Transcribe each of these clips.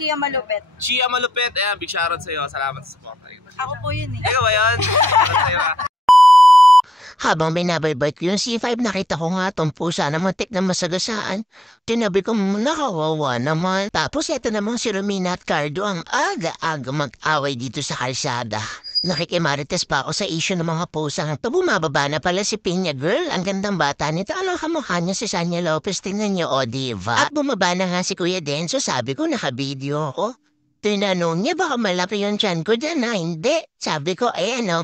Chia Malupit. Chia Malupit. Ayan, big shoutout sa'yo. Salamat sa support. Ako po yun eh. Ikaw ba yun? Shoutout sa'yo. Habang binabaybay ko yung C5, nakita ko nga itong pusa na muntik na masagasaan. Tinabi ko, nakawawa naman. Tapos eto namang si Romina at Cardo ang aga-aga mag-away dito sa kalsada. Nakikimarites pa ako sa issue ng mga pusang. Bumababa na pala si Pinya Girl. Ang gandang bata nito. Anong kamukha niya si Sanya Lopez? Tingnan niyo, o diva. At bumaba na nga si Kuya Denso. Sabi ko, nakabideo ako. Tinanong niya baka malaki yung tiyan ko dyan na hindi. Sabi ko,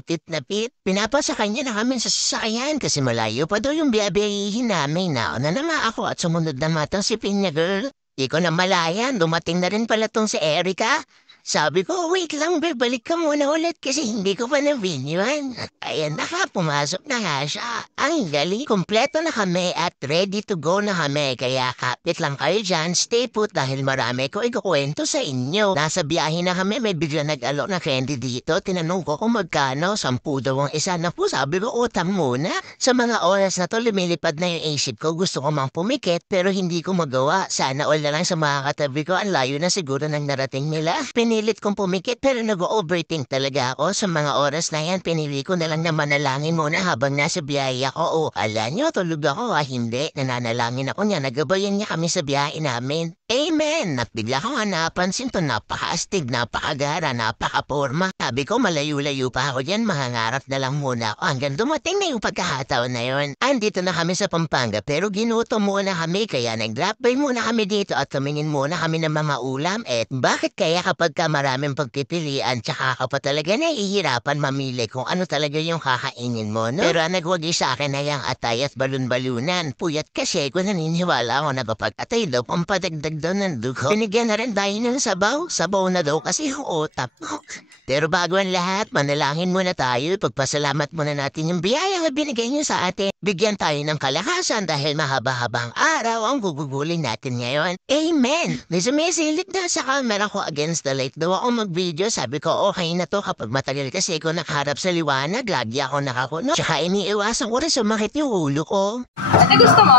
fit na fit. Pinapasakay niya na kami sa sasakyan kasi malayo pa daw yung biyabihin namin. Nauna na nga ako at sumunod na matang si Pinya Girl. Di ko na malayan, dumating na rin pala tong si Erica. Sabi ko, wait lang, balik ka muna ulit kasi hindi ko pa na-videoan. Ayan na ka, pumasok na nga siya. Ang galing, kumpleto na kami at ready to go na kami. Kaya kapit lang kayo dyan, stay put dahil marami ko ikukwento sa inyo. Nasa biyahe na kami, may bigla nag-alok na candy dito. Tinanong ko kung magkano, 10 daw ang isa na po. Sabi ko, utang muna. Sa mga oras na to, lumilipad na yung isip ko. Gusto ko mang pumikit pero hindi ko magawa. Sana all na lang sa mga katabi ko. Ang layo na siguro nang narating nila. Pinilit kong pumikit pero nag-overthink talaga ako sa mga oras na yan. Pinili ko na lang na manalangin muna habang nasa biyahe ako. Ala nyo, tulog ako hindi. Nananalangin ako niya. Nagabayan niya kami sa biyahe namin. Amen! At bigla ko nga napansin to, napaka-astig, napakagara, napaka-porma. Sabi ko malayo-layo pa ako dyan, mangangarap na lang muna ako. Hanggang dumating na yung pagkakataon na yun. Andito na kami sa Pampanga pero ginuto muna kami kaya nag-drop by muna kami dito at tumingin muna kami ng mga ulam. Bakit kaya kapag ka maraming pagpipilian tsaka ka pa talaga nahihirapan mamili kung ano talaga yung kakainin mo, no? Pero nagwagi sa akin na yung atay at balon-balunan. Puyat kasi ko naniniwala ako na kapag atay daw pampadagdag daw ng dugo. Binigyan na rin tayo ng sabaw. Sabaw na daw kasi yung utak mo. Pero bago ang lahat, manalangin muna tayo. Pagpasalamat muna natin yung biyaya na binigay niyo sa atin. Bigyan tayo ng kalakasan dahil mahaba-habang araw ang gugugulin natin ngayon. Amen! May sumisilip na sa camera ko against the light. Daw ako mag-video. Sabi ko, okay na to kapag matagal kasi ako nakaharap sa liwanag. Lagi ako nakakuno. Tsaka iniiwasan ko rin sumakit yung ulo ko. Ate, gusto mo?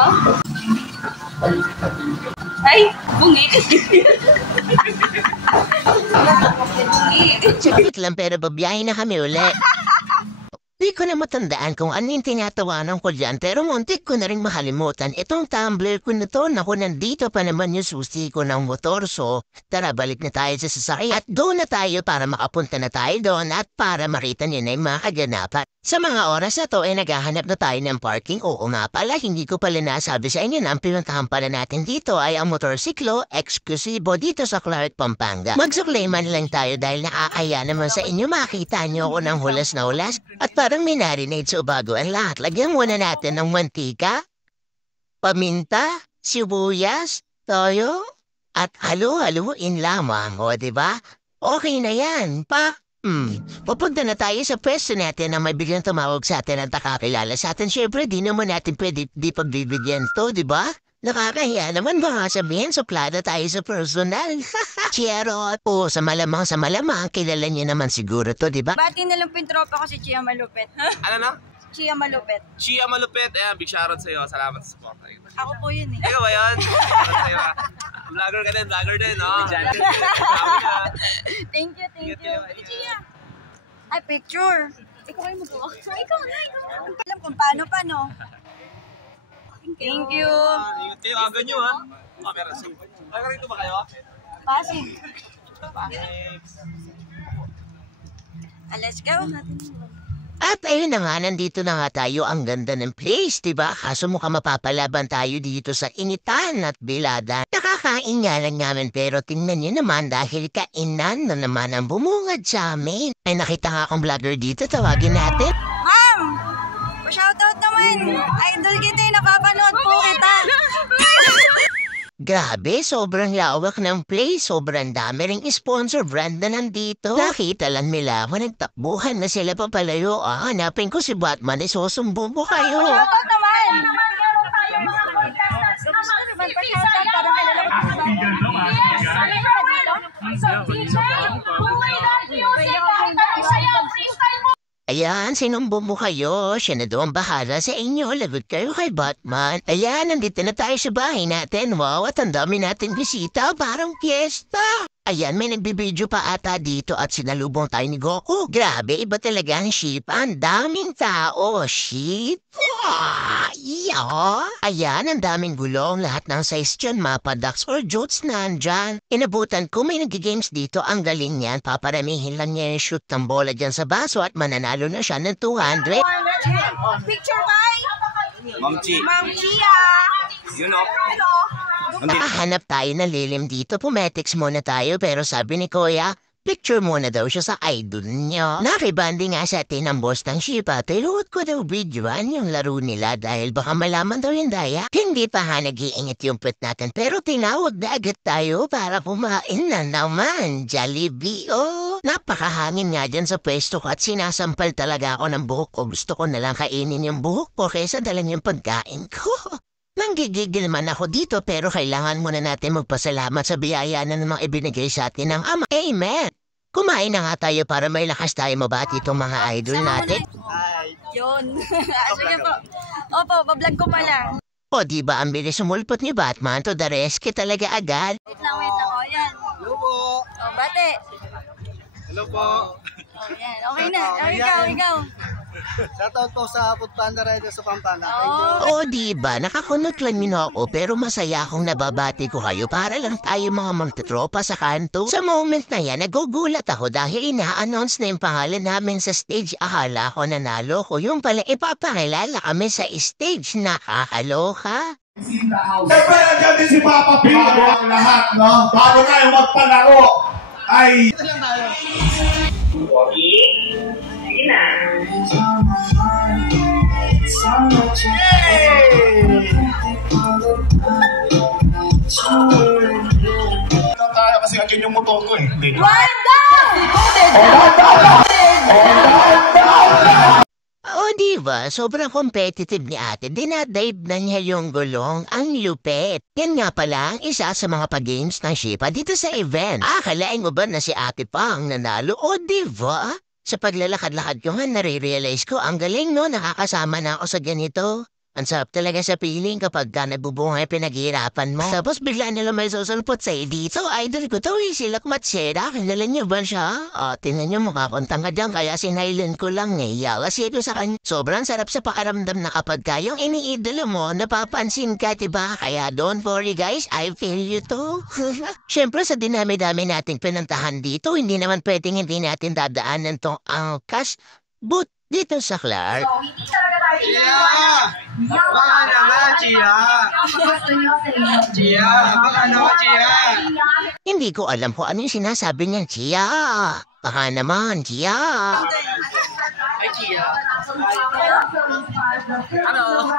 Ay, bungi. Saglit lang pero babiyahin na kami ulit. Di ko na matandaan kung ano yung tinatawanan ko dyan pero muntik ko na rin makalimutan. Itong tumbler ko na to, naku nandito pa naman yung susi ko ng motor. So, tara balik na tayo sa sasakyan at doon na tayo para makapunta na tayo doon at para makita niyo na yung mga kaganapan. Sa mga oras na to ay naghahanap na tayo ng parking. Oo nga pala, hindi ko pala nasabi sa inyo na ang pinuntahan pala natin dito ay ang motorsiklo eksklusibo dito sa Clark, Pampanga. Magsuklaiman lang tayo dahil nakakaya naman sa inyo makita nyo ako ng hulas na hulas at parang minarinate sa bago ang lahat. Lagyan muna natin ng mantika, paminta, sibuyas, toyo, at halo-haloin lamang. O diba? Okay na yan, pa. Papunta na tayo sa pwesto natin na may biglang tumawag sa atin at nakakilala sa atin. Siyempre, di naman natin pwede di pagbibigyan to, di ba? Nakakahiya naman baka sabihin, suplada tayo sa personal. Charot po, sa malamang kilala niyo naman siguro to, di ba? Bati na lang po yung tropa ko si Chia Malupit. Ano na? Chia Malupit. Chia Malupit. Ayan, big shoutout sa'yo. Salamat sa support. Ako po yun eh. Ikaw ba yun? Shoutout sa'yo. Vlogger ka din, no? Thank you. Chia. Ay, picture. Ikaw kayo magawa. Ikaw na. Alam kung paano. Thank you. Ingat kayo, aga nyo, ha? Camera, taga rito ba kayo? Pasig. Thanks. Let's go. At ayun na nga, nandito na nga tayo. Ang ganda ng place, diba? Kaso mukhang mapapalaban tayo dito sa initan at bilada. Nakakain nga lang namin pero tingnan nyo naman dahil kainan na naman ang bumungad sa amin. Ay nakita nga akong vlogger dito, tawagin natin. Ma'am! Pa-shoutout naman! Idol kita napapanood po kita! Grabe, sobrang lawak ng place. Sobrang dami ring sponsor brand na nandito. Nakita lang nila ako, nagtakbuhan na sila papalayo. Hanapin ko si Batman, isusumbo mo kayo. Shoutout naman! Meron tayong mga podcasters naman. Pa-shoutout para kilala ko si Batman. So, DJ, kung may live music, kahit anong sayaw, freestyle mo! Ayan, sinumbo mo kayo. Siya na doon bahala sa inyo. Lagot kayo kay Batman. Ayan, nandito na tayo sa bahay natin. Wow, at ang dami natin bisita. Parang fiesta. Ayan, may nagbibideo pa ata dito at sinalubong tayo ni Goku. Grabe, iba talaga ang ship. Ang daming tao. Ship. Ayan, ang daming gulong. Lahat ng size dyan, mapa, ducks or jutes nandyan. Inabutan ko, may nag-games dito. Ang galing niyan. Paparamihin lang niya yung shoot ng bola dyan sa baso at mananalo na siya ng 200. Picture by Ma'am Chi. Ma'am Chia. You know. Hello. Hanap tayo ng lilim dito. Pumetics muna tayo pero sabi ni Kuya, picture muna daw siya sa idol niya. Nakibandi nga sa atin ang boss ng Shipa. Tiluot ko daw videoan yung laro nila dahil baka malaman daw yung daya. Hindi pa nag-iingat yung pet natin pero tinawag na agad tayo para kumain na naman. Jollibee, oh. Napakahangin nga dyan sa pwesto ko at sinasampal talaga ako ng buhok ko. Gusto ko nalang kainin yung buhok ko kaysa dalan yung pagkain ko. Nanggigigil man ako dito pero kailangan muna natin magpasalamat sa biyaya na namang ibinigay sa atin ng Ama. Amen! Kumain na nga tayo para may lakas tayo mabati itong mga idol natin. Yun. Sige po. Opo, bablog ko pa lang. O diba ang bilis sumulpot ni Batman to the rescue talaga agad? Wait lang. O, yan. Hello po. O, bate. Hello po. O, yan. Okay na. Ikaw. Shoutout po sa Foodpanda Rider sa Pampanga. O diba, nakakunot lang yun ako pero masaya akong nababati ko kayo para lang tayo mga magtatropa sa kanto. Sa moment na yan, nagugulat ako dahil ina-announce na yung pangalan namin sa stage. Akala ko nanalo ko, yung pala ipapakilala kami sa stage. Nakakaloka. Siyempre, nandiyan din si Papa P. Bago ang lahat, no? Bago tayo magpalaro, ay... tayo kasi akin yung motor ko eh. O diba, sobrang competitive ni ate. Dinadive na niya yung gulong. Ang lupet. Yan nga pala ang isa sa mga pag-games ng Shipa dito sa event. Akalain mo ba na si ate pa ang nanalo? O diba? Sa paglalakad-lakad ko nga, nare-realize ko, ang galing no, nakakasama na ako sa ganito. Ang sarap talaga sa feeling kapag ka nabubuhay pinaghihirapan mo. Tapos bigla nila may susulpot sa'yo dito. Idol ko to, silak matseda. Kilala niyo ba siya? Tingnan niyo makakontang ka dyan, kaya sinailan ko lang eh. Kasi ito sa kanya, sobrang sarap sa pakaramdam na kapag kayong iniidolo mo, napapansin ka, diba? Kaya don't worry guys, I feel you too. Siyempre sa dinami-dami nating pinuntahan dito, hindi naman pwedeng hindi natin dadaanan tong angkas. But dito sa Clark. Baka naman, Chia. Baka naman, Chia. Hindi ko alam kung ano yung sinasabi niyang Chia. Baka naman, Chia. Ay, Chia. Ano?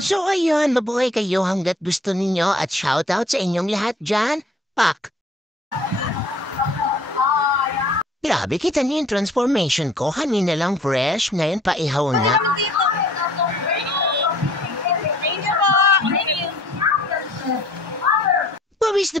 So ayun, mabuhay kayo hanggat gusto ninyo at shoutout sa inyong lahat dyan. Pak! Grabe, kita niyo yung transformation ko. Kanina lang fresh, ngayon paihaw na.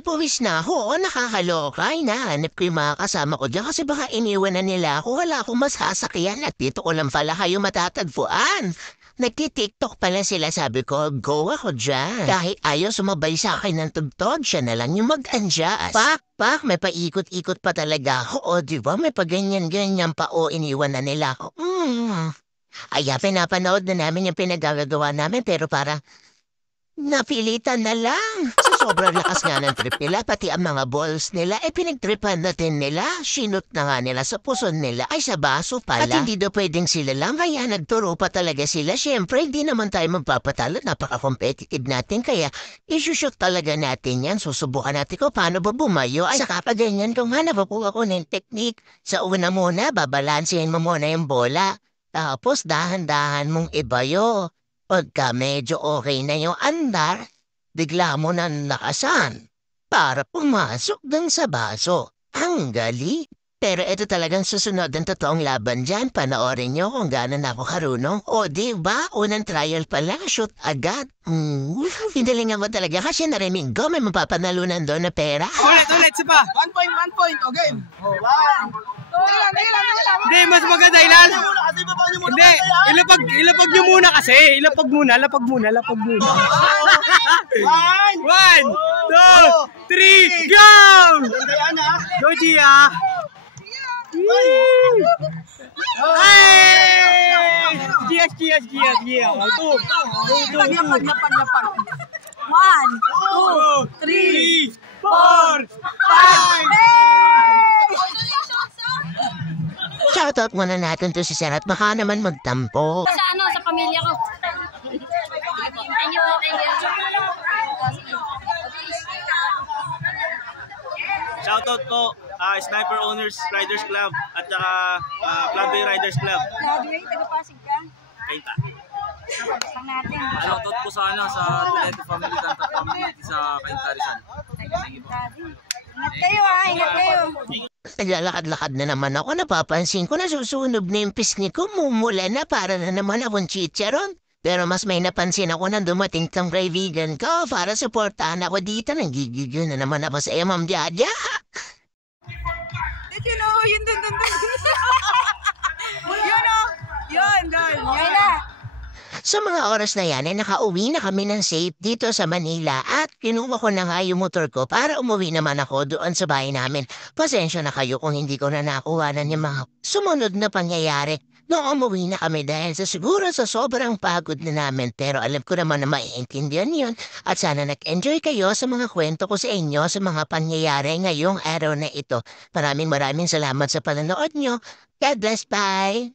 Pawis na ako. Nakakaloka. Hinahanap ko yung mga kasama ko dyan kasi baka iniwan na nila ako. Wala akong masasakyan at dito ko lang pala kayo matatagpuan. Nagtitiktok pala sila, sabi ko, go ako dyan. Kahit ayaw sumabay sa akin ng tugtog, siya na lang yung mag-adjust. Pak, may paikot-ikot pa talaga ako. O, diba, may paganyan-ganyan pa. O, iniwan na nila ako. Aya, pinapanood na namin yung pinagagagawa namin, pero parang napilitan na lang. Sa sobrang lakas nga ng trip nila, pati ang mga balls nila, pinagtripan natin nila. Sinot na nga nila sa puson nila, ay sa baso pala. At hindi daw pwedeng sila lang, kaya nagturo pa talaga sila. Siyempre, hindi naman tayo magpapatalo, napaka-competitive natin, kaya isushoot talaga natin yan. Susubukan natin ko paano ba bumayo. Ay, saka pa ganyan ko nga, napapuha ko ng technique. Sa una muna, babalansihin mo muna yung bola. Tapos, dahan-dahan mong ibayo. Pagka medyo okay na yung andar, bigla mo na nakasan para pumasok dun sa baso. Ang gali. Pero ito talagang susunod ang totoong laban dyan. Panoorin nyo kung gano'n ako karunong. O diba, unang trial pa lang, shoot agad. Pinalingan ko talaga kasi narinig ko may mapapanalunan doon na pera. Ulit, sipa. 1 point, o game. Hindi, mas maganda ilan. Hindi, ilapag nyo muna kasi. Ilapag muna. 1, 2, 3, go! Gia! Hey! Gia! Two. Lapag. 1, 2, 3, 4, 5! Shoutout muna natin to si Serat. Baka naman magtampo. Sa pamilya ko. Thank you. Shoutout po, Sniper Owners Riders Club at saka Club A Riders Club. Graduate, taga-Pasig ka. Kaita. Pang natin. Shoutout po sana sa Tulete Family Kanta Community sa Kainta Rizal. Ingat kayo. Naglalakad-lakad na naman ako. Napapansin ko na susunog na yung pisngi ko. Mumula na para na naman akong chicharon. Pero mas may napansin ako na dumating kang kaibigan ko para supportahan ako dito. Nagigigil na naman ako sa Ma'am Jaja. Did you know? Yun dun. Yun na. Sa mga oras na yan ay nakauwi na kami ng safe dito sa Manila at kinuha ko na nga yung motor ko para umuwi naman ako doon sa bahay namin. Pasensya na kayo kung hindi ko na nakuha yung mga sumunod na pangyayari. Noong umuwi na kami dahil siguro sa sobrang pagod na namin pero alam ko naman na maiintindihan yun at sana nag-enjoy kayo sa mga kwento ko sa inyo sa mga pangyayari ngayong araw na ito. Maraming salamat sa panonood nyo. God bless, bye!